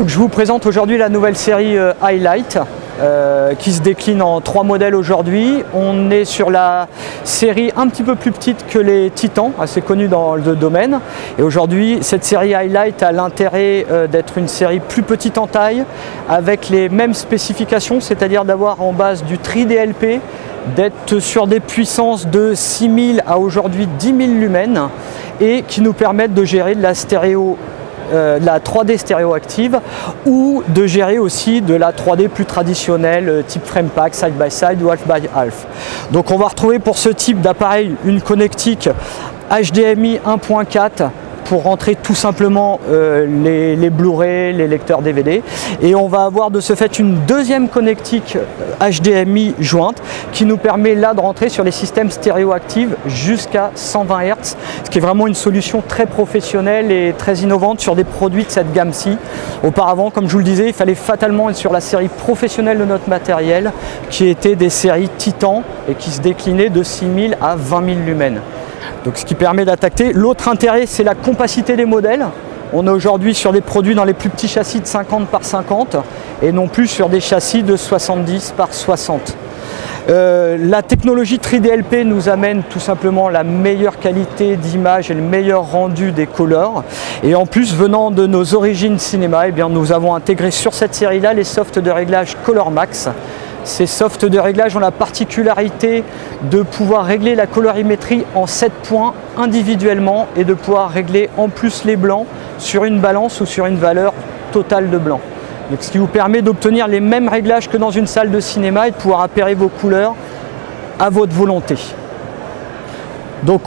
Donc, je vous présente aujourd'hui la nouvelle série Highlight qui se décline en 3 modèles aujourd'hui. On est sur la série un petit peu plus petite que les Titans, assez connue dans le domaine. Et aujourd'hui, cette série Highlight a l'intérêt d'être une série plus petite en taille, avec les mêmes spécifications, c'est-à-dire d'avoir en base du Tri-DLP, d'être sur des puissances de 6000 à aujourd'hui 10 000 lumens et qui nous permettent de gérer de la la 3D stéréoactive ou de gérer aussi de la 3D plus traditionnelle type frame pack, side by side ou half by half. Donc on va retrouver pour ce type d'appareil une connectique HDMI 1.4 pour rentrer tout simplement les Blu-ray, les lecteurs DVD. Et on va avoir de ce fait une deuxième connectique HDMI jointe qui nous permet là de rentrer sur les systèmes stéréoactifs jusqu'à 120 Hz, ce qui est vraiment une solution très professionnelle et très innovante sur des produits de cette gamme-ci. Auparavant, comme je vous le disais, il fallait fatalement être sur la série professionnelle de notre matériel qui était des séries Titan et qui se déclinaient de 6000 à 20 000 lumens. Donc, ce qui permet d'attaquer. L'autre intérêt, c'est la compacité des modèles. On est aujourd'hui sur des produits dans les plus petits châssis de 50 par 50 et non plus sur des châssis de 70 par 60. La technologie Tri-DLP nous amène tout simplement la meilleure qualité d'image et le meilleur rendu des couleurs. Et en plus, venant de nos origines cinéma, eh bien, nous avons intégré sur cette série-là les softs de réglage Color Max. Ces softs de réglage ont la particularité de pouvoir régler la colorimétrie en 7 points individuellement et de pouvoir régler en plus les blancs sur une balance ou sur une valeur totale de blanc. Donc, ce qui vous permet d'obtenir les mêmes réglages que dans une salle de cinéma et de pouvoir appairer vos couleurs à votre volonté. Donc,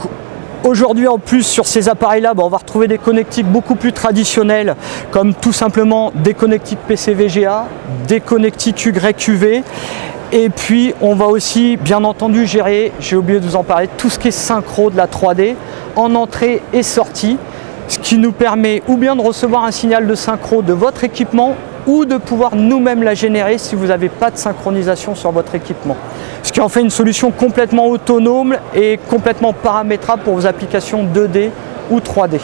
aujourd'hui, en plus, sur ces appareils-là, on va retrouver des connectiques beaucoup plus traditionnelles, comme tout simplement des connectiques PC-VGA, des connectiques YQV, et puis on va aussi, bien entendu, gérer, j'ai oublié de vous en parler, tout ce qui est synchro de la 3D en entrée et sortie, ce qui nous permet ou bien de recevoir un signal de synchro de votre équipement ou de pouvoir nous-mêmes la générer si vous n'avez pas de synchronisation sur votre équipement. Ce qui en fait une solution complètement autonome et complètement paramétrable pour vos applications 2D ou 3D.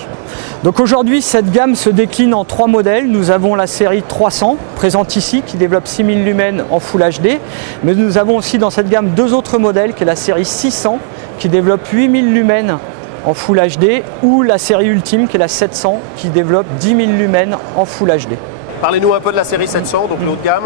Donc aujourd'hui, cette gamme se décline en 3 modèles. Nous avons la série 300, présente ici, qui développe 6000 lumens en Full HD. Mais nous avons aussi dans cette gamme 2 autres modèles, qui est la série 600, qui développe 8000 lumens en Full HD, ou la série ultime, qui est la 700, qui développe 10 000 lumens en Full HD. Parlez-nous un peu de la série 700, donc l'autre gamme.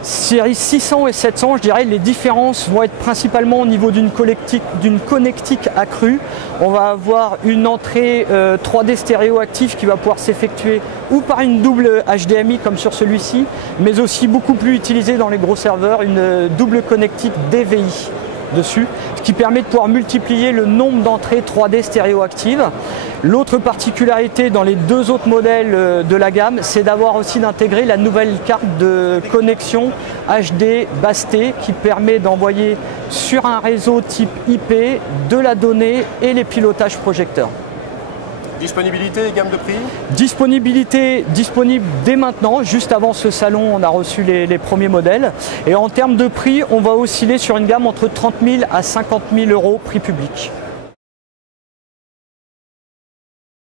Série 600 et 700, je dirais, les différences vont être principalement au niveau d'une connectique accrue. On va avoir une entrée 3D stéréoactive qui va pouvoir s'effectuer ou par une double HDMI comme sur celui-ci, mais aussi beaucoup plus utilisée dans les gros serveurs, une double connectique DVI dessus, ce qui permet de pouvoir multiplier le nombre d'entrées 3D stéréoactives. L'autre particularité dans les 2 autres modèles de la gamme, c'est d'avoir aussi d'intégrer la nouvelle carte de connexion HD BAST qui permet d'envoyer sur un réseau type IP de la donnée et les pilotages projecteurs. Disponibilité et gamme de prix? Disponibilité disponible dès maintenant. Juste avant ce salon, on a reçu les premiers modèles. Et en termes de prix, on va osciller sur une gamme entre 30 000 à 50 000 € prix public.